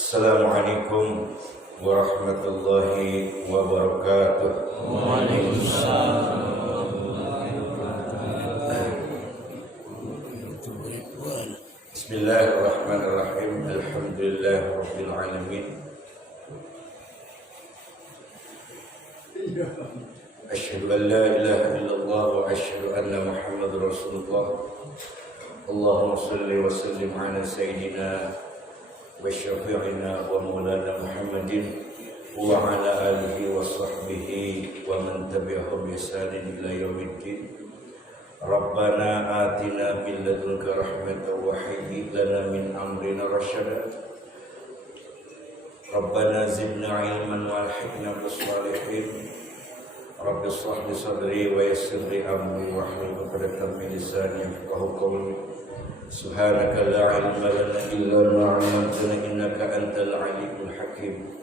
Assalamualaikum warahmatullahi wabarakatuh. Waalaikumsalam. Bismillahirrahmanirrahim. Alhamdulillahirabbil alamin. Asyhadu an la ilaha illallah wa asyhadu anna Muhammadar Rasulullah. Allahumma shalli wa sallim ala sayyidina wa syafi'ina wa maulana Muhammadin wa ala alihi wa sahbihi wa man tabi'ahum bi ihsanin ila yaumiddin. Rabbana atina min ladunka rahmatan wa hayyi lana min amrina rasyada. Rabbana zidna ilman wa alhiqna bis salihin. Rabbi shrah li sadri wa yassir li amri wa hlul 'uqdatam min lisani yafqahu qawli. Subhanaka la ilma lana illa ma 'allamtana innaka antal alimul hakim.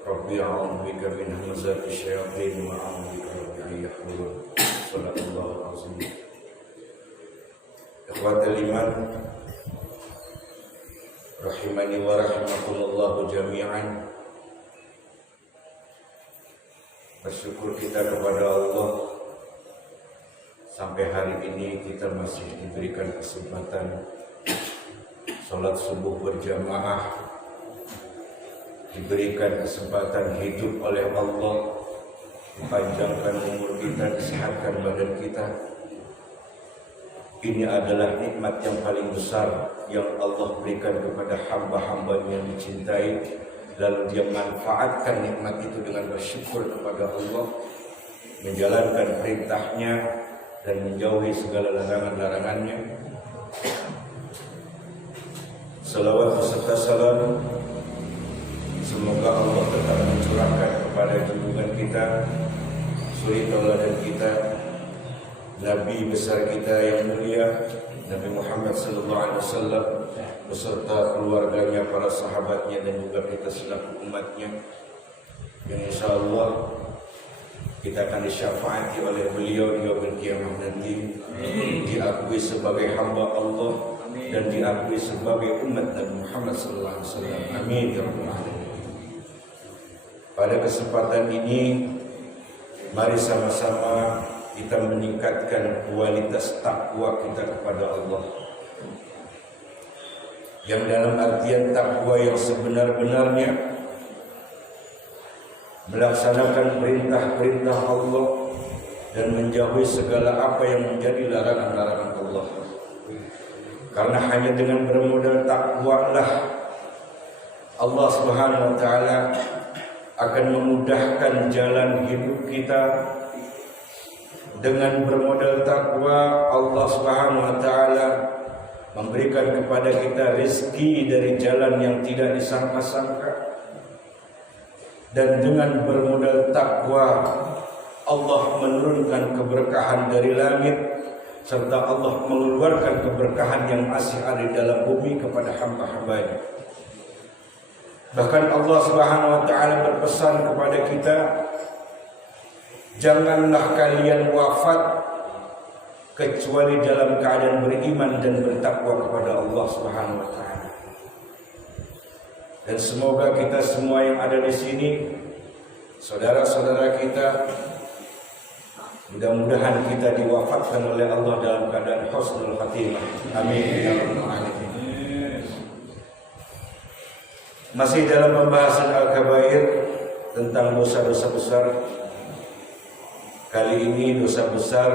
Rabbi a'udzu bika min hamazati syayatin wa a'udzu bika rabbi an yahdurun. Shallallahu alaihi wasallam. Ikhwatul iman rahimani wa rahimakumullah jami'an. Bersyukur kita kepada Allah sampai hari ini kita masih diberikan kesempatan salat subuh berjamaah, diberikan kesempatan hidup oleh Allah, dipanjangkan umur kita, disehatkan badan kita. Ini adalah nikmat yang paling besar yang Allah berikan kepada hamba-hambanya yang dicintai. Lalu dia manfaatkan nikmat itu dengan bersyukur kepada Allah, menjalankan perintahnya dan menjauhi segala larangan-larangannya. Salawat beserta salam semoga Allah tetap mencurahkan kepada junjungan kita, suri tauladan kita, Nabi besar kita yang mulia, Nabi Muhammad sallallahu alaihi wasallam beserta keluarganya, para sahabatnya dan juga kita selaku umatnya, yang insyaallah kita akan disyafaati oleh beliau di yaumul qiyamah nanti, diakui sebagai hamba Allah dan diakui sebagai umat Nabi Muhammad sallallahu alaihi wasallam. Amin ya rabbal alamin. Pada kesempatan ini mari sama-sama kita meningkatkan kualitas takwa kita kepada Allah, yang dalam artian takwa yang sebenar-benarnya, melaksanakan perintah-perintah Allah dan menjauhi segala apa yang menjadi larangan-larangan Allah. Karena hanya dengan bermodal takwa lah Allah Subhanahu wa taala akan memudahkan jalan hidup kita. Dengan bermodal takwa, Allah Subhanahu wa taala memberikan kepada kita rezeki dari jalan yang tidak disangka-sangka. Dan dengan bermodal takwa, Allah menurunkan keberkahan dari langit, serta Allah mengeluarkan keberkahan yang masih ada di dalam bumi kepada hamba-hambanya. Bahkan Allah Subhanahu wa taala berpesan kepada kita, janganlah kalian wafat kecuali dalam keadaan beriman dan bertakwa kepada Allah Subhanahu wa taala. Dan semoga kita semua yang ada di sini, saudara-saudara kita, mudah-mudahan kita diwafatkan oleh Allah dalam keadaan husnul khatimah. Amin ya rabbal alamin. Masih dalam pembahasan Al-Kabair tentang dosa-dosa besar. Kali ini dosa besar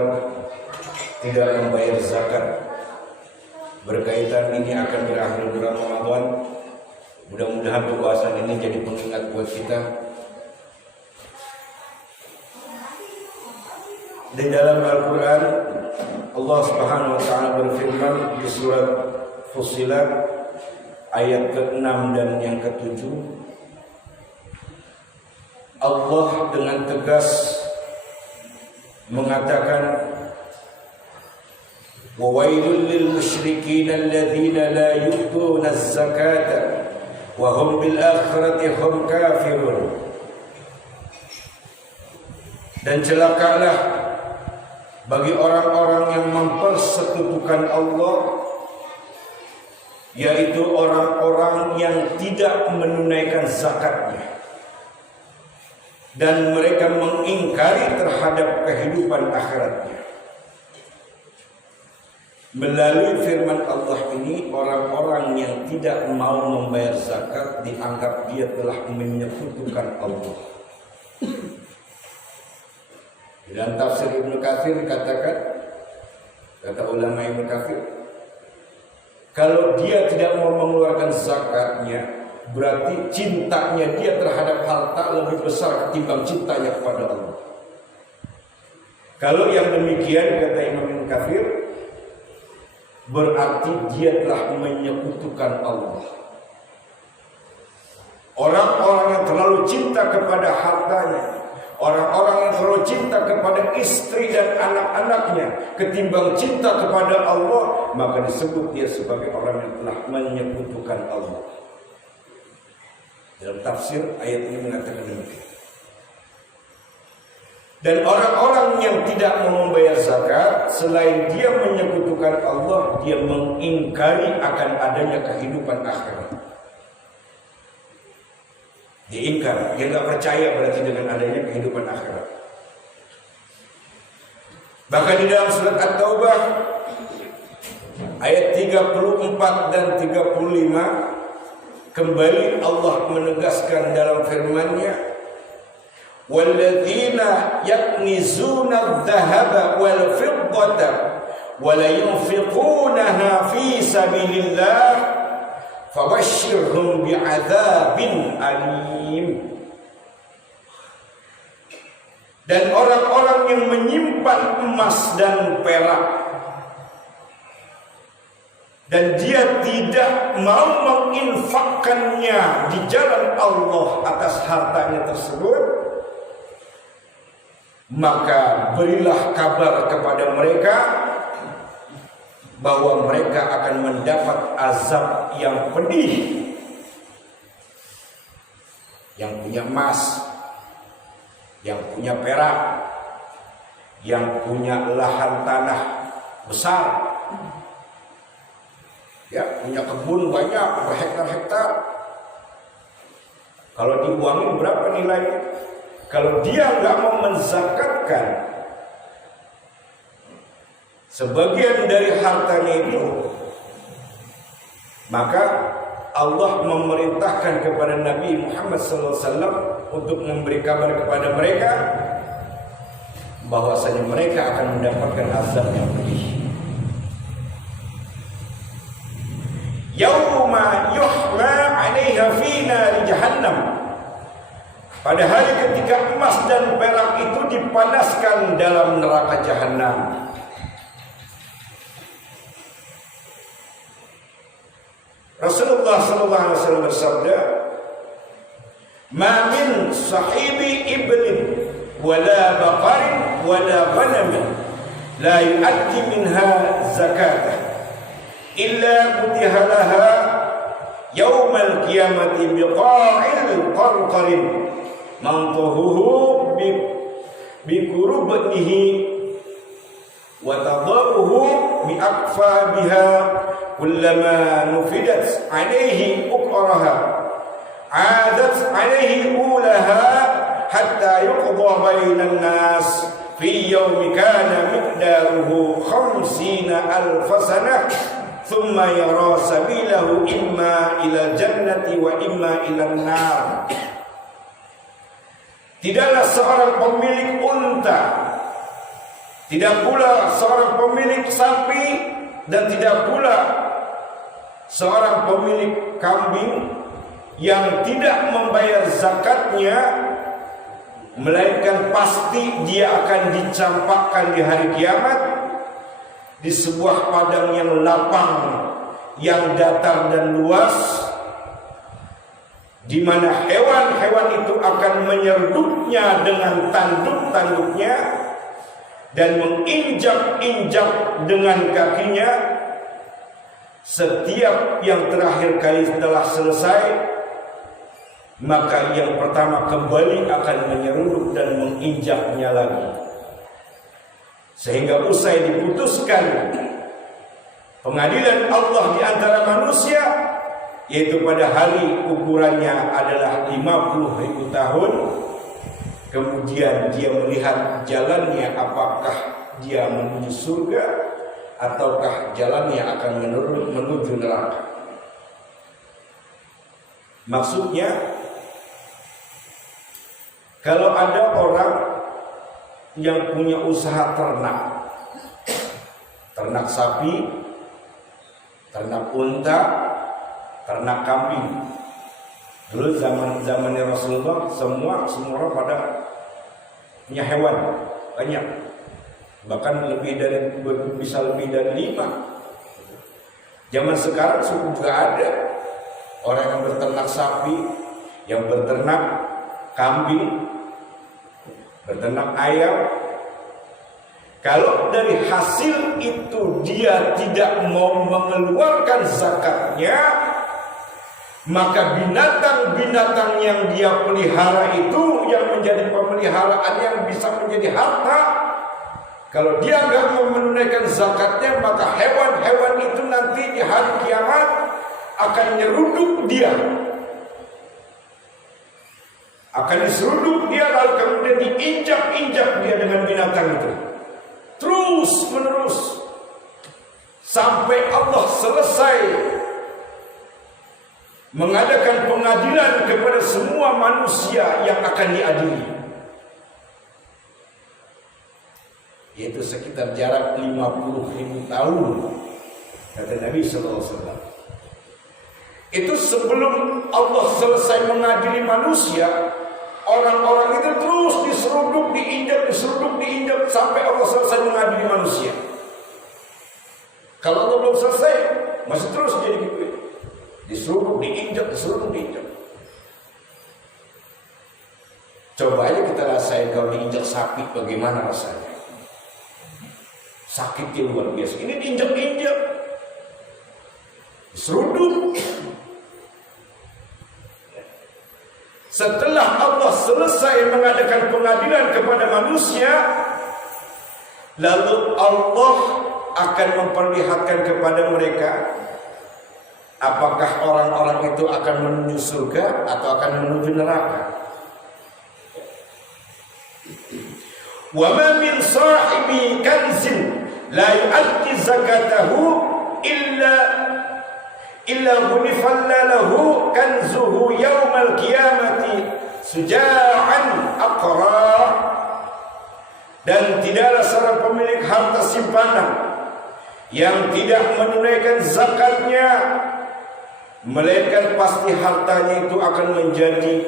tidak membayar zakat. Berkaitan ini akan berakhir bulan Ramadan. Mudah-mudahan pembahasan ini jadi pengingat buat kita. Di dalam Al-Quran, Allah Subhanahu wa taala berfirman di surat Fussilat ayat ke-6 dan yang ke-7. Allah dengan tegas mengatakan, wa wailul lil musyrikin alladzina la yu'tuna az-zakata wa hum bil akhirati hum kafirun. Dan celakalah bagi orang-orang yang mempersekutukan Allah yaitu orang-orang yang tidak menunaikan zakatnya dan mereka mengingkari terhadap kehidupan akhiratnya. Melalui firman Allah ini, orang-orang yang tidak mau membayar zakat dianggap dia telah menyekutukan Allah. Dalam tafsir Ibnu Katsir dikatakan, kata ulama Ibnu Katsir, kalau dia tidak mau mengeluarkan zakatnya, berarti cintanya dia terhadap harta lebih besar ketimbang cintanya kepada Allah. Kalau yang demikian, kata Imam Ibnu Katsir, berarti dia telah menyekutukan Allah. Orang-orang yang terlalu cinta kepada hartanya, orang-orang yang terlalu cinta kepada istri dan anak-anaknya ketimbang cinta kepada Allah, maka disebut dia sebagai orang yang telah menyekutukan Allah. Dalam tafsir ayat ini mengatakan demikian. Dan orang-orang yang tidak mau membayar zakat, selain dia menyekutukan Allah, dia mengingkari akan adanya kehidupan akhirat. Dia ingkar, dia tidak percaya berarti dengan adanya kehidupan akhirat. Bahkan di dalam surat At-Taubah ayat 34 dan 35, kembali Allah menegaskan dalam firman-Nya, walladzina yaknizuna adh-dhahaba wal fiddata wa la yunfiqunaha fi sabilillah fabashshirhum bi'adzabin alim. Dan orang-orang yang menyimpan emas dan perak dan dia tidak mau menginfakkannya di jalan Allah atas hartanya tersebut, maka berilah kabar kepada mereka bahwa mereka akan mendapat azab yang pedih. Yang punya emas, yang punya perak, yang punya lahan tanah besar, ya, punya kebun banyak berhektar-hektar, kalau diuangin berapa nilainya? Kalau dia nggak mau menzakatkan sebagian dari hartanya itu, maka Allah memerintahkan kepada Nabi Muhammad SAW untuk memberi kabar kepada mereka bahwasanya mereka akan mendapatkan azab yang pedih. Yauma yuhma 'alaiha fi nari jahannam. Pada hari ketika emas dan perak itu dipanaskan dalam neraka jahanam. Rasulullah SAW bersabda, "Ma min sahibi iblin wala baqarin wala ghanamin la yu'addi minha zakatah illa qutiha laha yawmal qiyamati biqa'il qarqarin mantuhuhu bikurubnihi wa tadaruhu biaqfa biha kullama nufidat alaihi uqraha adat alaihi ulaha hatta yuqda bainan nas fi yawmi kana miqdaruhu 50,000 sanah thumma yara sabilahu imma ila jannati wa imma ila nar." Tidaklah seorang pemilik unta, tidak pula seorang pemilik sapi, dan tidak pula seorang pemilik kambing yang tidak membayar zakatnya, melainkan pasti dia akan dicampakkan di hari kiamat di sebuah padang yang lapang, yang datar dan luas, di mana hewan-hewan itu akan menyerduknya dengan tanduk-tanduknya dan menginjak-injak dengan kakinya. Setiap yang terakhir kali telah selesai, maka yang pertama kembali akan menyeruduk dan menginjaknya lagi, sehingga usai diputuskan Pengadilan Allah di antara manusia, yaitu pada hari ukurannya adalah 50.000 tahun. Kemudian dia melihat jalannya, apakah dia menuju surga ataukah jalannya akan menuju neraka. Maksudnya, kalau ada orang yang punya usaha ternak sapi, ternak unta, ternak kambing. Dulu zamannya Rasulullah semua orang pada punya hewan banyak, bahkan bisa lebih dari 5. Zaman sekarang juga ada orang yang berternak sapi, yang berternak kambing, berternak ayam. Kalau dari hasil itu dia tidak mau mengeluarkan zakatnya, maka binatang-binatang yang dia pelihara itu yang menjadi pemeliharaan yang bisa menjadi harta, kalau dia nggak mau menunaikan zakatnya, maka hewan-hewan itu nanti di hari kiamat akan nyeruduk dia, akan diseruduk dia, lalu kemudian diinjak-injak dia dengan binatang itu, terus menerus sampai Allah selesai mengadakan pengadilan kepada semua manusia yang akan diadili, yaitu sekitar jarak 50.000 tahun, kata Nabi SAW. Itu sebelum Allah selesai mengadili manusia, orang-orang itu terus diseruduk, diinjak sampai Allah selesai mengadili manusia. Kalau Allah belum selesai, masih terus jadi gitu, diseruduk, diinjak. Coba aja kita rasain kalau diinjak sapi, bagaimana rasanya? Sakitnya luar biasa. Ini diinjak-injak, diseruduk. Setelah Allah selesai mengadakan pengadilan kepada manusia, lalu Allah akan memperlihatkan kepada mereka apakah orang-orang itu akan menuju surga atau akan menuju neraka. Wa ma min sahibi kanzin la yu'addi zakatahu illa hunifalla lahu kanzuhu yaumal qiyamati suja'an aqra. Dan tidaklah seorang pemilik harta simpanan yang tidak menunaikan zakatnya, melainkan pasti hartanya itu akan menjadi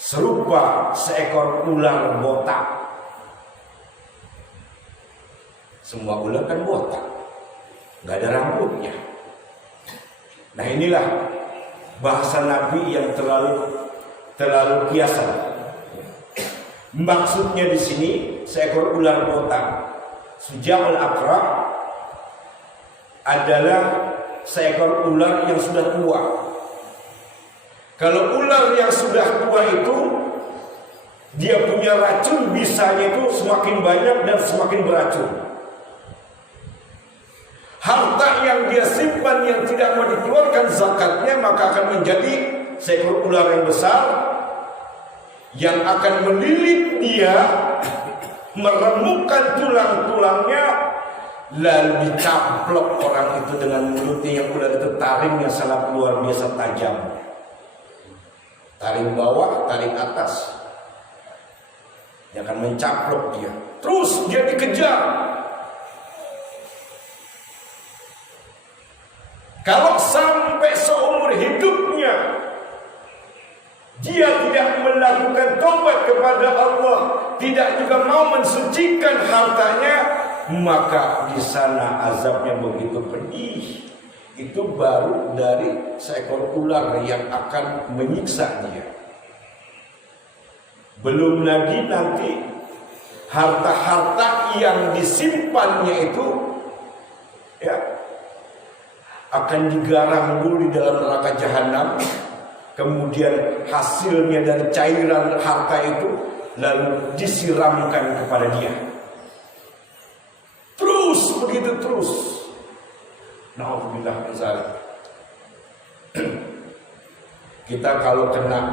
serupa seekor ular botak. Semua ular kan botak, nggak ada rambutnya. Nah, inilah bahasa Nabi yang terlalu biasa. Maksudnya di sini seekor ular botak, suja'ul aqra, adalah seekor ular yang sudah tua. Kalau ular yang sudah tua itu, dia punya racun, bisanya itu semakin banyak dan semakin beracun. Harta yang dia simpan yang tidak mau dikeluarkan zakatnya, maka akan menjadi seekor ular yang besar yang akan melilit dia, meremukkan tulang-tulangnya, lalu dicaplok orang itu dengan mulutnya yang ular itu taringnya sangat luar biasa tajam. Taring bawah, taring atas, dia akan mencaplok dia. Terus dia dikejar. Kalau sampai seumur hidupnya dia tidak melakukan tobat kepada Allah, tidak juga mau mensucikan hartanya, maka di sana azabnya begitu pedih. Itu baru dari seekor ular yang akan menyiksa dia. Belum lagi nanti harta-harta yang disimpannya itu, ya, akan digarang dulu di dalam neraka jahanam. Kemudian hasilnya dari cairan harta itu lalu disiramkan kepada dia. Terus begitu terus. Alhamdulillah menzalim. Kita kalau kena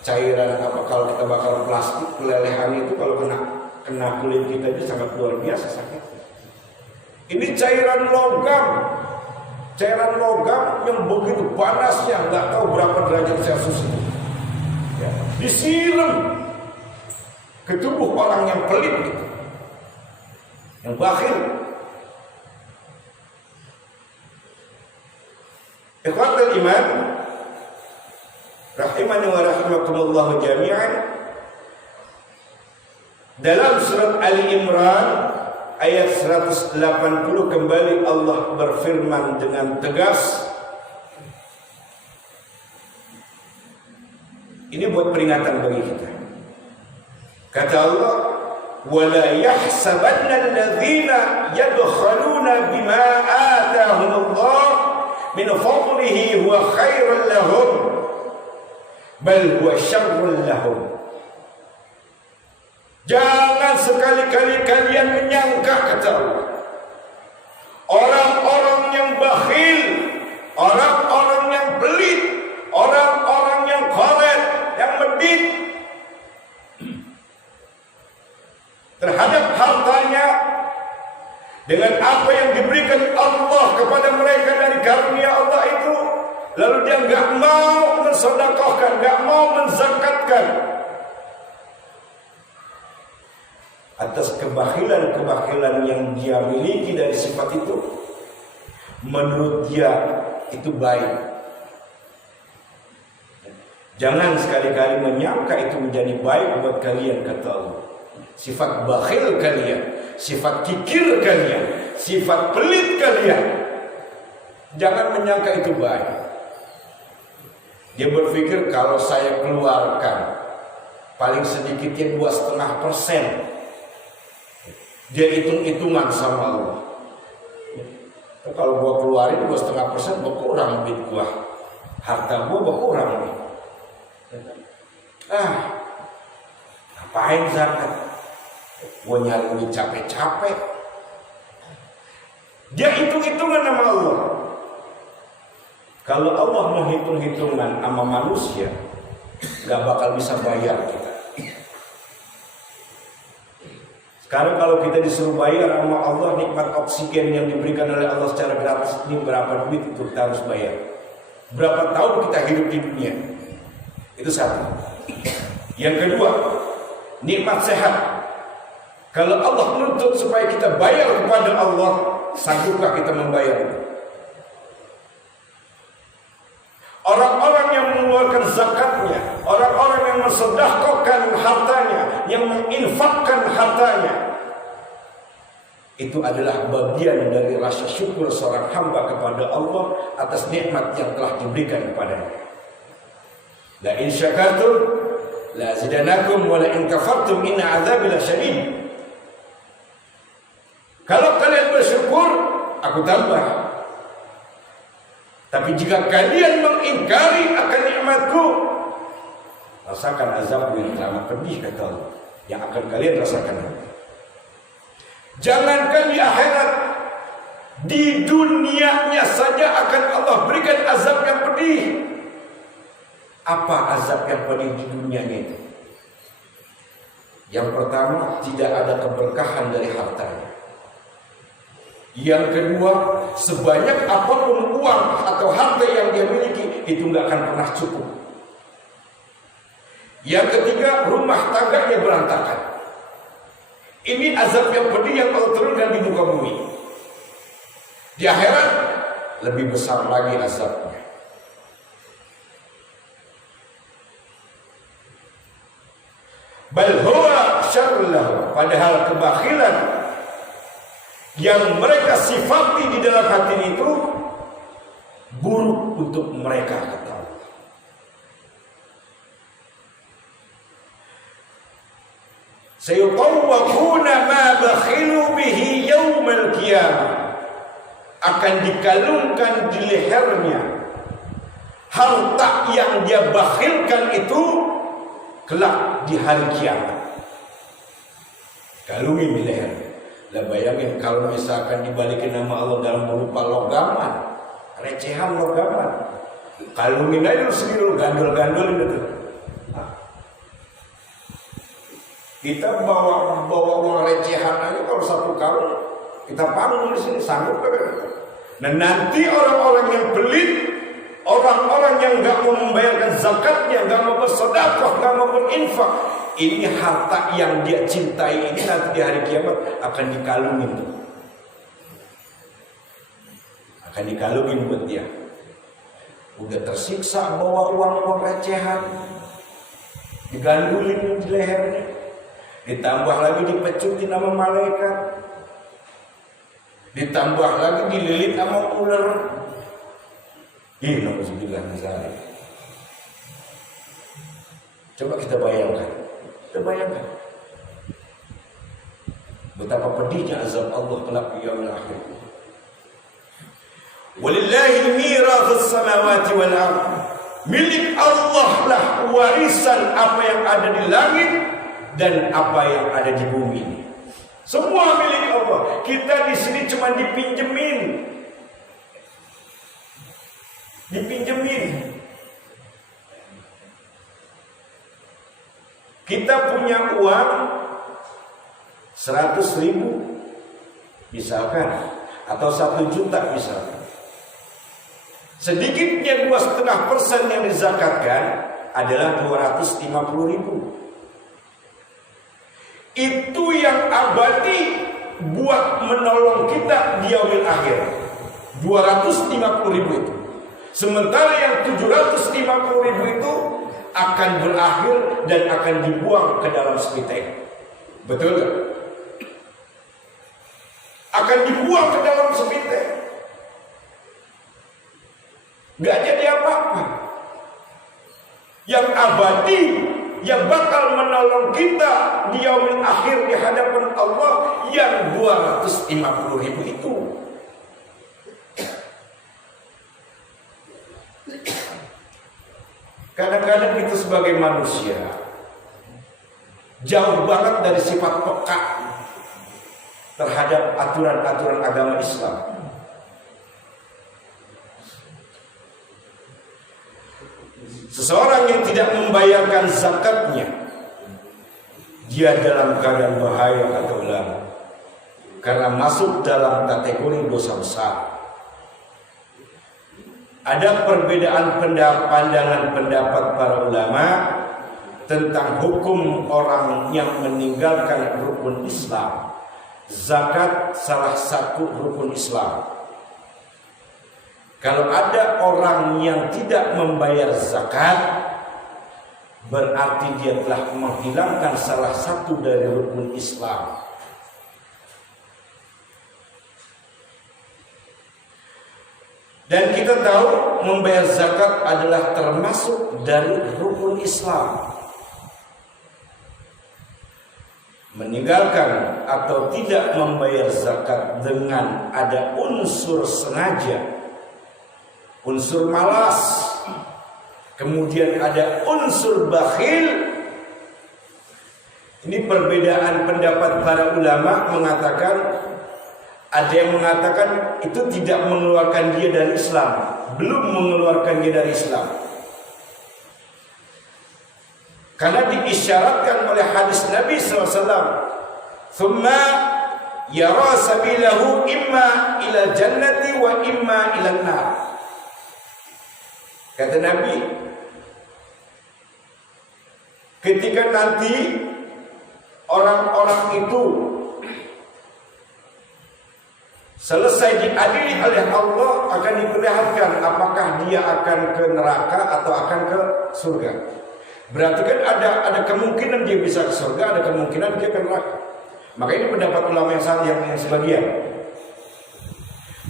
cairan apa, kalau kita bakar plastik kelelehan itu, kalau kena kulit kita itu sangat luar biasa sakit. Ini cairan logam yang begitu panasnya, nggak tahu berapa derajat Celcius itu. Ya, disiram ke tubuh orang yang pelit gitu, yang bakhil. Ikhwatul iman rahimani wa rahimakumullah jami'an, dalam surat Ali Imran ayat 180 kembali Allah berfirman dengan tegas. Ini buat peringatan bagi kita. Kata Allah, وَلَا يَحْسَبَنَّ الَّذِينَ يَبْخَلُونَ بِمَا آتَاهُمُ اللَّهُ مِنْ فَضْلِهِ هُوَ خَيْرٌ لَهُمْ بَلْ هُوَ شَرٌّ لَهُمْ. Jangan sekali-kali kalian menyangka, kata Allah, orang-orang yang bakhil, orang-orang yang pelit, orang-orang yang kolet, yang medit terhadap hartanya, dengan apa yang diberikan Allah kepada mereka dari karunia Allah itu, lalu dia nggak mau mensedekahkan, nggak mau menzakatkan. Atas kebakhilan yang dia miliki dari sifat itu, menurut dia itu baik. Jangan sekali-kali menyangka itu menjadi baik buat kalian, kata Allah. Sifat bakhil kalian, sifat kikir kalian, sifat pelit kalian, jangan menyangka itu baik. Dia berpikir kalau saya keluarkan paling sedikitnya 2,5%, dia hitung-hitungan sama Allah. Kalau gua keluarin 2,5%, berkurang duit gua, harta gua berkurang nih. Ngapain zakat? Gua nyari duit capek-capek. Dia hitung-hitungan sama Allah. Kalau Allah mau hitung-hitungan sama manusia, gak bakal bisa bayar kita. Sekarang kalau kita disuruh bayar sama Allah nikmat oksigen yang diberikan oleh Allah secara gratis, ini berapa duit itu kita harus bayar? Berapa tahun kita hidup di dunia? Itu satu. Yang kedua, nikmat sehat. Kalau Allah menuntut supaya kita bayar kepada Allah, sanggupkah kita membayar itu? Orang-orang yang mengeluarkan zakatnya, orang-orang yang mensedekahkan hartanya, yang menginfakkan hartanya, itu adalah bagian dari rasa syukur seorang hamba kepada Allah atas nikmat yang telah diberikan kepadanya. La in syakartum la zidanakum wa la in kafartum inna azabi lasyadid. Kalau kalian bersyukur, aku tambah. Tapi jika kalian mengingkari akan nikmatku, rasakan azab yang amat pedih, kata Allah, yang akan kalian rasakan. Jangankan di akhirat, di dunianya saja akan Allah berikan azab yang pedih. Apa azab yang pedih di dunianya itu? Yang pertama, tidak ada keberkahan dari hartanya. Yang kedua, sebanyak apapun uang atau harta yang dia miliki, itu nggak akan pernah cukup. Yang ketiga, rumah tangganya berantakan. Ini azab yang pedih yang Allah turunkan di muka bumi. Di akhirat lebih besar lagi azabnya. Bal huwa syarrun lahum, padahal kebakhilan yang mereka sifati di dalam hati itu buruk untuk mereka, kata Allah. Sayutawwaquna ma bakhilu bihi yaumal qiyamah, akan dikalungkan di lehernya harta yang dia bakhilkan itu kelak di hari kiamat. Kalungi di leher. Lah bayangin kalau misalkan dibalikin nama Allah dalam berupa logaman, recehan logaman, kalungin aja lu sendiri, lu gandol-gandolin itu. Kita bawa uang recehan aja kalau satu kalung kita panggung di sini sanggup kan? Nah nanti orang-orang yang pelit, orang-orang yang nggak mau membayarkan zakatnya, nggak mau bersedekah, nggak mau berinfak, ini harta yang dia cintai ini nanti di hari kiamat akan dikalungin, akan dikalungin buat dia. Udah tersiksa bawa uang recehan, digandulin di lehernya, ditambah lagi dipecutin sama malaikat, ditambah lagi dililit sama ular. Nauzubillah misalnya. Coba kita bayangkan. Betapa pedihnya azab Allah kelak di yaumil akhir. Walillahi mirathus samawati wal ardh. Milik Allah lah warisan apa yang ada di langit dan apa yang ada di bumi. Semua milik Allah. Kita di sini cuma dipinjemin. Kita punya uang 100.000 misalkan, atau 1 juta misalkan. Sedikitnya 2,5% yang dizakatkan adalah 250.000. Itu yang abadi buat menolong kita di yaumil akhir. 250.000 itu. Sementara yang 750.000 itu akan berakhir dan akan dibuang ke dalam sepiteng. Betul gak? Akan dibuang ke dalam sepiteng. Gak jadi apa-apa. Yang abadi, yang bakal menolong kita di yaumil akhir di hadapan Allah, yang 250.000 itu. Kadang-kadang itu sebagai manusia jauh banget dari sifat peka terhadap aturan-aturan agama Islam. Seseorang yang tidak membayarkan zakatnya, dia dalam keadaan bahaya, kata ulama, karena masuk dalam kategori dosa besar. Ada perbedaan pandangan pendapat para ulama tentang hukum orang yang meninggalkan rukun Islam. Zakat salah satu rukun Islam. Kalau ada orang yang tidak membayar zakat, berarti dia telah menghilangkan salah satu dari rukun Islam. Dan kita tahu membayar zakat adalah termasuk dari rukun Islam. Meninggalkan atau tidak membayar zakat dengan ada unsur sengaja, unsur malas, kemudian ada unsur bakhil. Ini perbedaan pendapat para ulama mengatakan, ada yang mengatakan itu tidak mengeluarkan dia dari Islam, belum mengeluarkan dia dari Islam. Karena diisyaratkan oleh hadis Nabi SAW, "Thumma yara sabilahu imma ila jannati wa imma ila nar." Kata Nabi, ketika nanti orang-orang itu selesai diadili oleh Allah, akan diperlihatkan apakah dia akan ke neraka atau akan ke surga. Berarti kan ada kemungkinan dia bisa ke surga, ada kemungkinan dia ke neraka. Maka ini pendapat ulama yang sebagian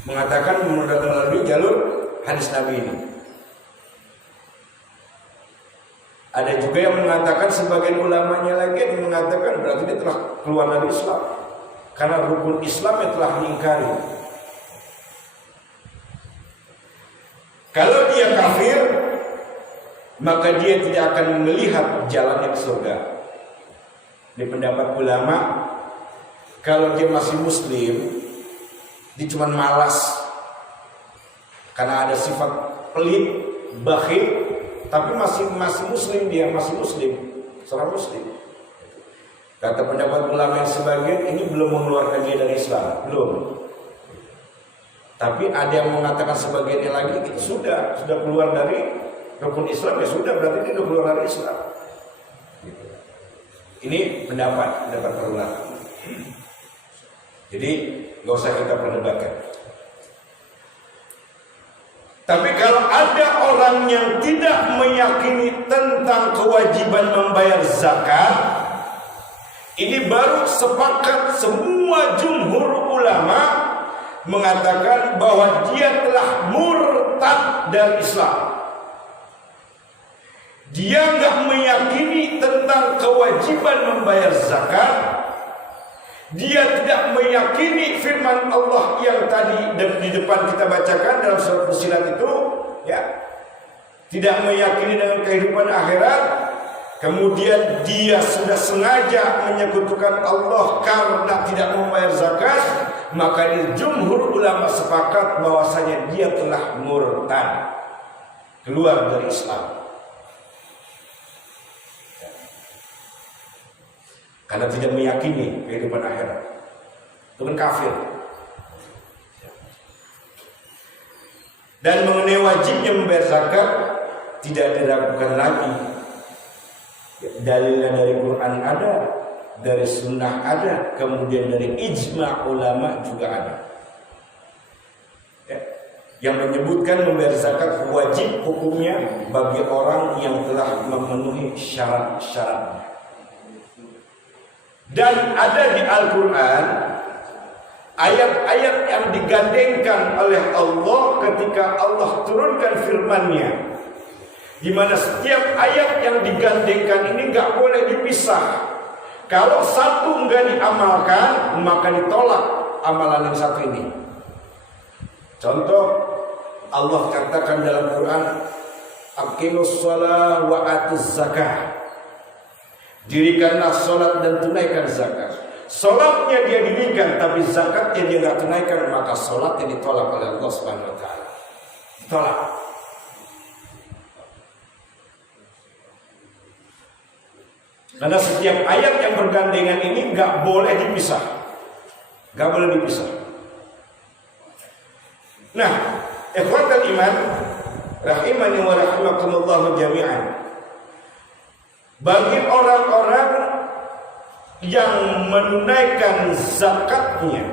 mengatakan melalui jalur hadis Nabi ini. Ada juga yang mengatakan, sebagian ulamanya lagi yang mengatakan berarti dia telah keluar dari Islam, karena rukun Islam yang telah diingkari. Kalau dia kafir, maka dia tidak akan melihat jalannya ke surga. Di pendapat ulama Kalau dia masih muslim, dia cuma malas karena ada sifat pelit, bakhil, tapi masih muslim, dia masih muslim, seorang muslim. Kata pendapat ulama yang sebagian, ini belum mengeluarkan dia dari Islam, belum. Tapi ada yang mengatakan sebagiannya lagi itu sudah keluar dari rukun Islam, ya sudah, berarti dia sudah keluar dari Islam. Ini pendapat para ulama. Jadi nggak usah kita perdebatkan. Tapi kalau ada orang yang tidak meyakini tentang kewajiban membayar zakat, ini baru sepakat semua jumhur ulama mengatakan bahwa dia telah murtad dari Islam. Dia nggak meyakini tentang kewajiban membayar zakat. Dia tidak meyakini firman Allah yang tadi di depan kita bacakan dalam surat Fussilat itu, ya. Tidak meyakini dengan kehidupan akhirat. Kemudian dia sudah sengaja menyekutukan Allah karena tidak membayar zakat, maka ini jumhur ulama sepakat bahwasanya dia telah murtad, keluar dari Islam. Karena tidak meyakini kehidupan akhirat, itu kan kafir. Dan mengenai wajibnya membayar zakat tidak diragukan lagi. Dalilnya dari Quran ada, dari Sunnah ada, kemudian dari ijma ulama juga ada. Yang menyebutkan membayar zakat wajib hukumnya bagi orang yang telah memenuhi syarat-syaratnya. Dan ada di Al-Quran ayat-ayat yang digandengkan oleh Allah ketika Allah turunkan firman-Nya, di mana setiap ayat yang digandengkan ini nggak boleh dipisah. Kalau satu nggak diamalkan, maka ditolak amalan yang satu ini. Contoh, Allah katakan dalam Quran, aqimus shalah wa atuz zakah. Dirikanlah sholat dan tunaikan zakat. Sholatnya dia dirikan, tapi zakatnya dia nggak tunaikan, maka sholatnya ditolak oleh Allah Subhanahu Wa Taala. Ditolak. Karena setiap ayat yang bergandengan ini nggak boleh dipisah, nggak boleh dipisah. Nah, ikhwatal iman, rahimani wa rahimakumullah jami'an. Bagi orang-orang yang menunaikan zakatnya,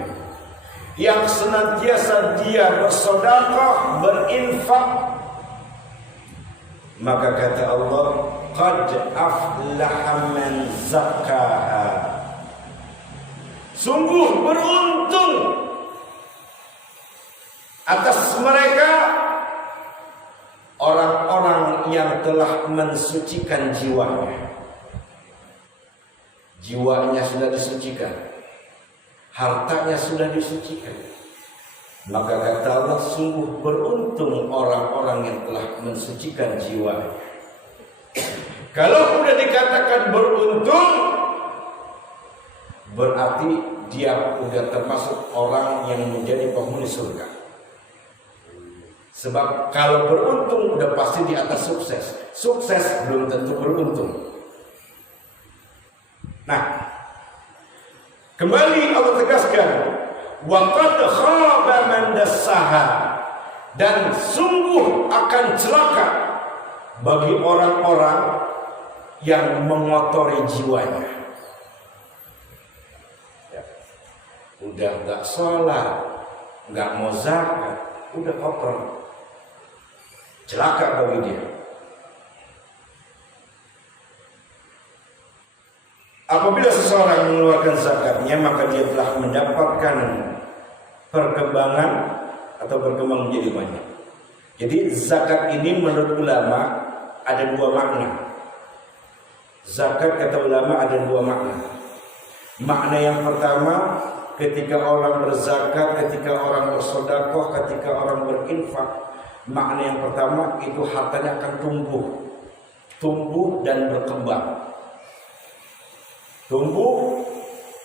yang senantiasa dia bersedekah, berinfak, maka kata Allah, qad aflaha man zakkaha. Sungguh beruntung atas mereka orang-orang yang telah mensucikan jiwanya. Jiwanya sudah disucikan, hartanya sudah disucikan. Maka kata Allah, sungguh beruntung orang-orang yang telah mensucikan jiwanya. Kalau sudah dikatakan beruntung, berarti dia sudah termasuk orang yang menjadi penghuni surga. Sebab kalau beruntung udah pasti di atas sukses. Sukses belum tentu beruntung. Nah, kembali Allah tegaskan, wa qad khaba man dassaha, dan sungguh akan celaka bagi orang-orang yang mengotori jiwanya. Ya. Udah enggak sholat, enggak mau zakat, udah kotor. Celaka bagi dia. Apabila seseorang mengeluarkan zakatnya, maka dia telah mendapatkan perkembangan atau berkembang menjadi banyak. Jadi zakat ini menurut ulama ada dua makna. Zakat kata ulama ada dua makna. Makna yang pertama, ketika orang berzakat, ketika orang bersedekah, ketika orang berinfak, makna yang pertama itu hartanya akan tumbuh dan berkembang. Tumbuh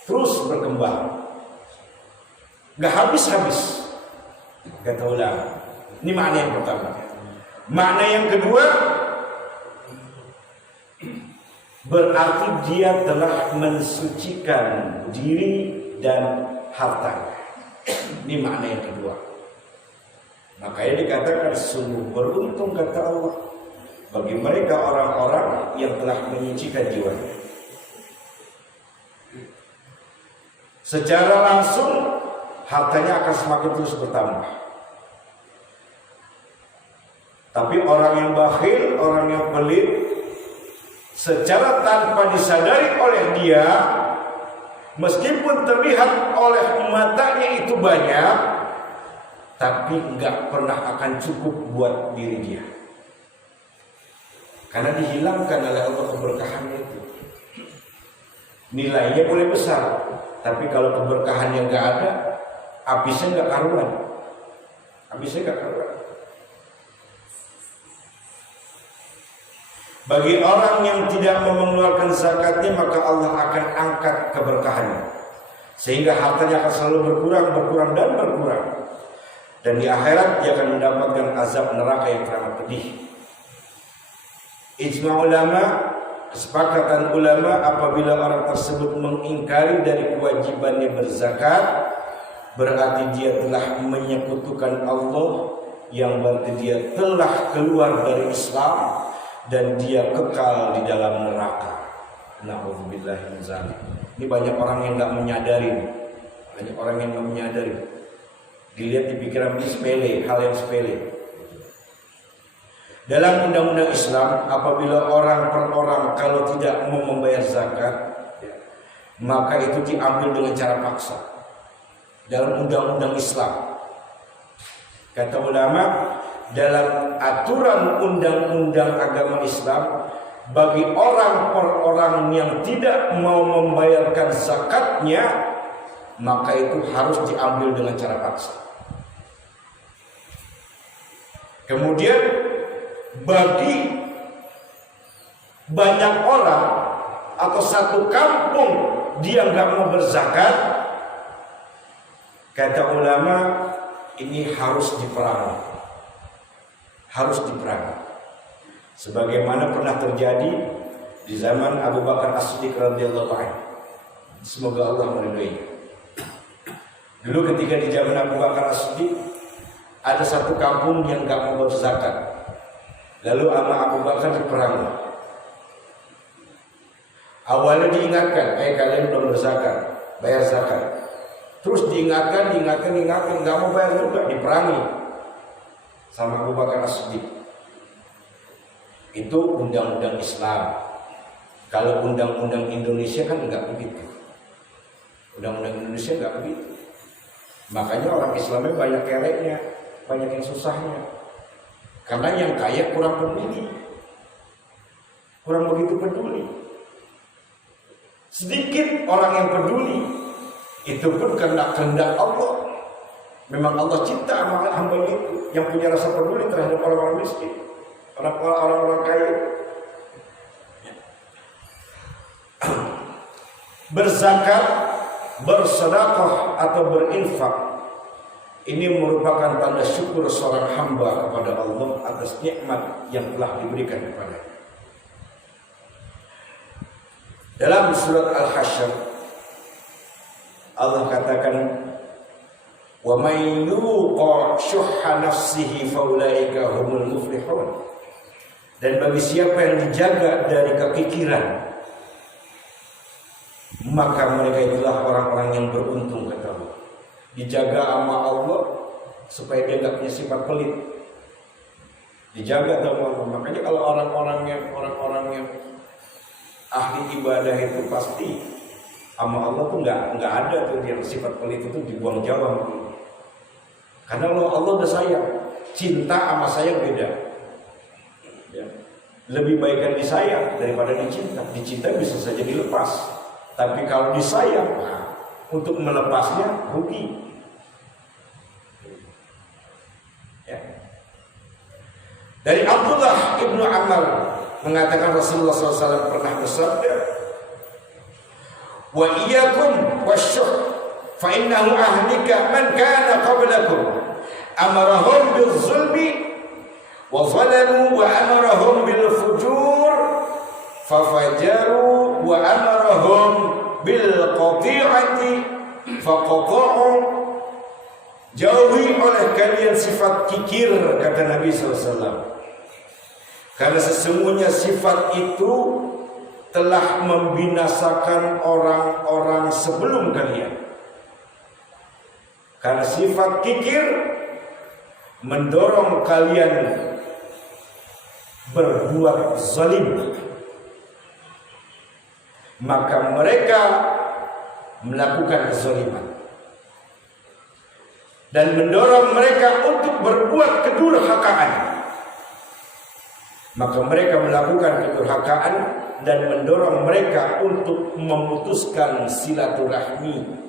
terus berkembang, nggak habis-habis, kata ulama. Ini makna yang pertama. Makna yang kedua, berarti dia telah mensucikan diri dan hartanya. Ini makna yang kedua. Makanya dikatakan sungguh beruntung, kata Allah, bagi mereka orang-orang yang telah menyucikan jiwanya. Secara langsung hartanya akan semakin terus bertambah. Tapi orang yang bakhil, orang yang pelit, secara tanpa disadari oleh dia, meskipun terlihat oleh matanya itu banyak, tapi nggak pernah akan cukup buat diri dia. Karena dihilangkan oleh Allah keberkahannya itu. Nilainya boleh besar, tapi kalau keberkahan yang nggak ada, habisnya nggak karuan. Habisnya nggak karuan. Bagi orang yang tidak mau mengeluarkan zakatnya, maka Allah akan angkat keberkahannya, sehingga hartanya akan selalu berkurang dan berkurang. Dan di akhirat dia akan mendapatkan azab neraka yang teramat pedih. Ijma ulama, kesepakatan ulama, apabila orang tersebut mengingkari dari kewajibannya berzakat, berarti dia telah menyekutukan Allah, yang berarti dia telah keluar dari Islam dan dia kekal di dalam neraka. Na'udzubillahi min dzalik. Ini banyak orang yang nggak menyadari. Banyak orang yang nggak menyadari. Dilihat di pikiran ini sepele, hal yang sepele. Dalam undang-undang Islam, apabila orang per orang kalau tidak mau membayar zakat, maka itu diambil dengan cara paksa. Dalam undang-undang Islam, kata ulama, dalam aturan undang-undang agama Islam, bagi orang per orang yang tidak mau membayarkan zakatnya, maka itu harus diambil dengan cara paksa. Kemudian bagi banyak orang atau satu kampung dia nggak mau berzakat, kata ulama, ini harus diperangi. Harus diperangi. Sebagaimana pernah terjadi di zaman Abu Bakar As-Siddiq radhiyallahu anhu. Semoga Allah meridhoinya. Dulu ketika di zaman Abu Bakar As-Siddiq, ada satu kampung yang nggak mau berzakat. Lalu sama Abu Bakar diperangi. Awalnya diingatkan, kalian belum berzakat, bayar zakat. Terus diingatkan, nggak mau bayar juga, diperangi sama Abu Bakar As-Siddiq. Itu undang-undang Islam. Kalau undang-undang Indonesia kan nggak begitu. Undang-undang Indonesia nggak begitu. Makanya orang Islamnya banyak keleknya, banyak yang susahnya. Karena yang kaya kurang peduli, kurang begitu peduli. Sedikit orang yang peduli, itu pun kehendak Allah. Memang Allah cinta sama hamba itu yang punya rasa peduli terhadap orang-orang miskin, orang-orang kaya. Berzakat, bersedekah atau berinfak, ini merupakan tanda syukur seorang hamba kepada Allah atas nikmat yang telah diberikan kepadanya. Dalam surat Al-Hasyr, Allah katakan, "Wa may yuqa syuhha nafsihi faulaika humul muflihun." Dan bagi siapa yang dijaga dari kekikiran, maka mereka itulah orang-orang yang beruntung, kata Allah. Dijaga sama Allah supaya dia nggak punya sifat pelit. Dijaga sama Allah. Makanya kalau orang-orang yang ahli ibadah itu pasti sama Allah tuh nggak ada tuh yang sifat pelit itu dibuang jauh. Karena Allah udah sayang. Cinta sama sayang beda. Ya. Lebih baikkan disayang daripada dicinta. Dicinta bisa saja dilepas. Tapi kalau disayang, untuk melepasnya rugi. Ya. Dari Abdullah ibnu Amr mengatakan Rasulullah SAW pernah bersabda, wa iyyakum wasyuh fa innahu ahlika man kana qablakum amarahum bil zulmi wa zalamu wa amarahum bil fujur fafajaru wa amarahum bil qati'ati faqata'u. Jauhi oleh kalian sifat kikir, kata Nabi SAW, karena sesungguhnya sifat itu telah membinasakan orang-orang sebelum kalian. Karena sifat kikir mendorong kalian berbuat zalim, maka mereka melakukan kezaliman dan mendorong mereka untuk berbuat kedurhakaan, maka mereka melakukan kedurhakaan dan mendorong mereka untuk memutuskan silaturahmi.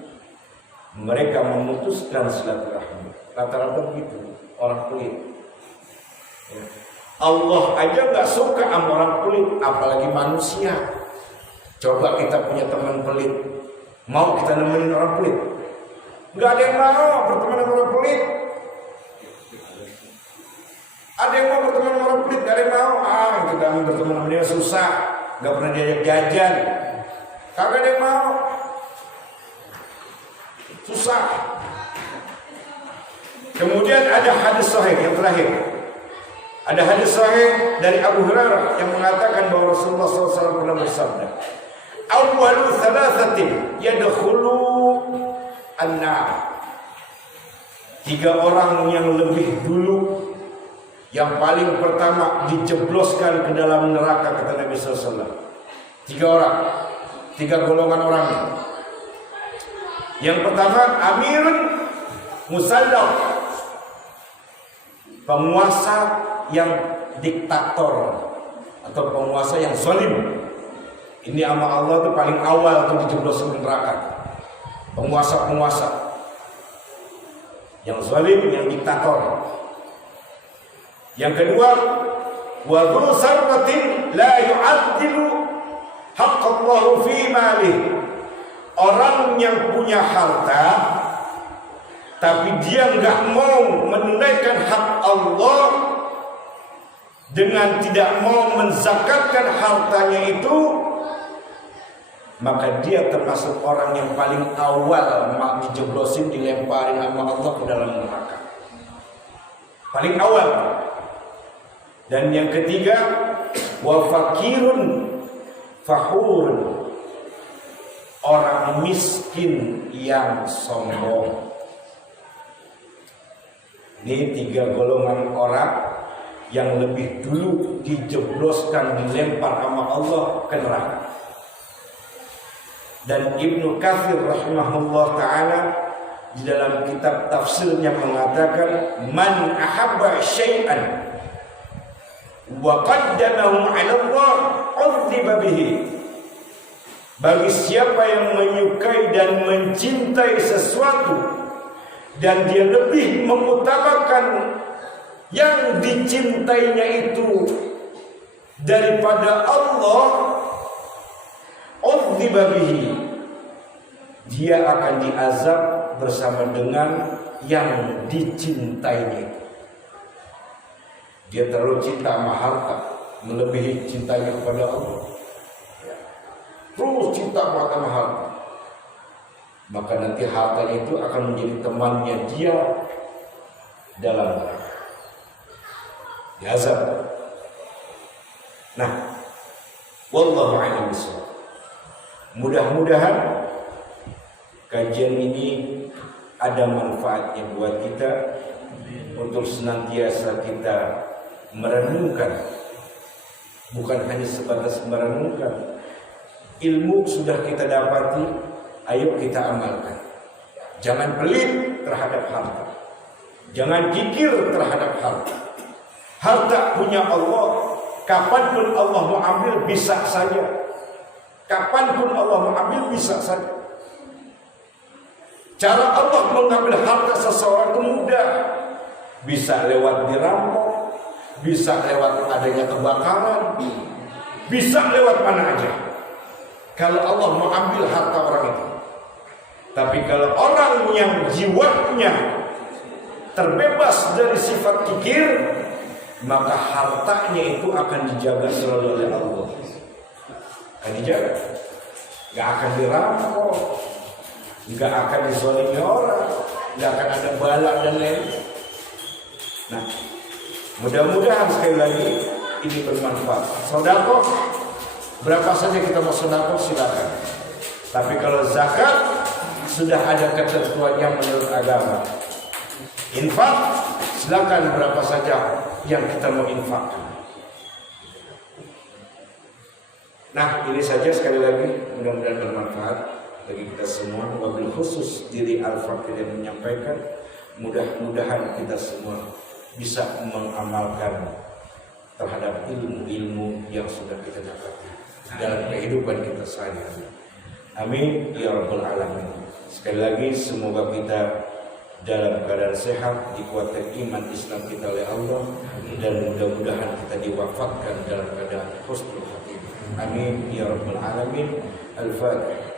Mereka memutuskan silaturahmi. Rata-rata begitu orang pelit. Allah aja nggak suka sama orang pelit, apalagi manusia. Coba kita punya teman pelit, mau kita nemenin orang pelit? Nggak ada yang mau berteman dengan orang pelit. Ada yang mau berteman dengan orang pelit? Nggak ada yang mau. Kita berteman dengan dia susah, nggak pernah diajak jajan. Kagak ada yang mau. Susah. Kemudian ada hadis sahih yang terakhir. Ada hadis sahih dari Abu Hurairah yang mengatakan bahwa Rasulullah SAW pernah bersabda, "Awwalu thalathatin yadkhulu an-nar." 3 orang yang lebih dulu, yang paling pertama dijebloskan ke dalam neraka, kata Nabi SAW. 3 orang, 3 golongan orang. Yang pertama, amirun musallaf, penguasa yang diktator atau penguasa yang zalim. Ini sama Allah itu paling awal tuh dijebloskan ke neraka. Penguasa-penguasa yang zalim, yang diktator. Yang kedua, wa dzu sarqatin la yu'addilu haqqallahu fi malihi. Orang yang punya harta tapi dia enggak mau menunaikan hak Allah dengan tidak mau menzakatkan hartanya itu, maka dia termasuk orang yang paling awal dijeblosin, dilemparin sama Allah ke dalam neraka. Paling awal. Dan yang ketiga, wa fakirun fakhurun, orang miskin yang sombong. Ini 3 golongan orang yang lebih dulu dijebloskan, dilempar sama Allah ke neraka. Dan Ibnu Katsir rahimahullah ta'ala di dalam kitab tafsirnya mengatakan, man ahabba syai'an wa qaddamahu 'ala Allah 'udziba bihi. Bagi siapa yang menyukai dan mencintai sesuatu dan dia lebih mengutamakan yang dicintainya itu daripada Allah, udziba bihi, dia akan diazab bersama dengan yang dicintainya. Dia terlalu cinta sama harta, melebihi cintanya kepada Allah, terus cinta sama harta, maka nanti harta itu akan menjadi temannya dia dalam neraka, diazab. Nah, wallahu a'lam bishawab. Mudah-mudahan kajian ini ada manfaatnya buat kita untuk senantiasa kita merenungkan, bukan hanya sebatas merenungkan. Ilmu sudah kita dapati, ayo kita amalkan. Jangan pelit terhadap harta, jangan kikir terhadap harta. Harta punya Allah, kapanpun Allah mau ambil bisa saja. Kapanpun Allah mau ambil bisa saja. Cara Allah mengambil harta seseorang itu mudah. Bisa lewat dirampok, bisa lewat adanya kebakaran, bisa lewat mana aja. kalau Allah mau ambil harta orang itu. Tapi kalau orang yang jiwanya terbebas dari sifat kikir, maka hartanya itu akan dijaga selalu oleh Allah. Akan dijaga, gak akan dirampok, gak akan dizalimi orang, gak akan ada balak dan lain. Nah, mudah-mudahan sekali lagi ini bermanfaat. Sedekah, berapa saja kita mau sedekah silakan. Tapi kalau zakat sudah ada ketentuannya menurut agama. Infak, silakan berapa saja yang kita mau infakkan. Nah, ini saja sekali lagi, mudah-mudahan bermanfaat bagi kita semua. Wabil khusus diri Al-Fakir yang menyampaikan, mudah-mudahan kita semua bisa mengamalkan terhadap ilmu-ilmu yang sudah kita dapati dalam kehidupan kita sehari-hari. Amin ya rabbal alamin. Sekali lagi semoga kita dalam keadaan sehat, dikuatkan iman Islam kita oleh Allah, dan mudah-mudahan kita diwafatkan dalam keadaan husnul khatimah. Amin ya rabbal alamin. Al-Fatihah.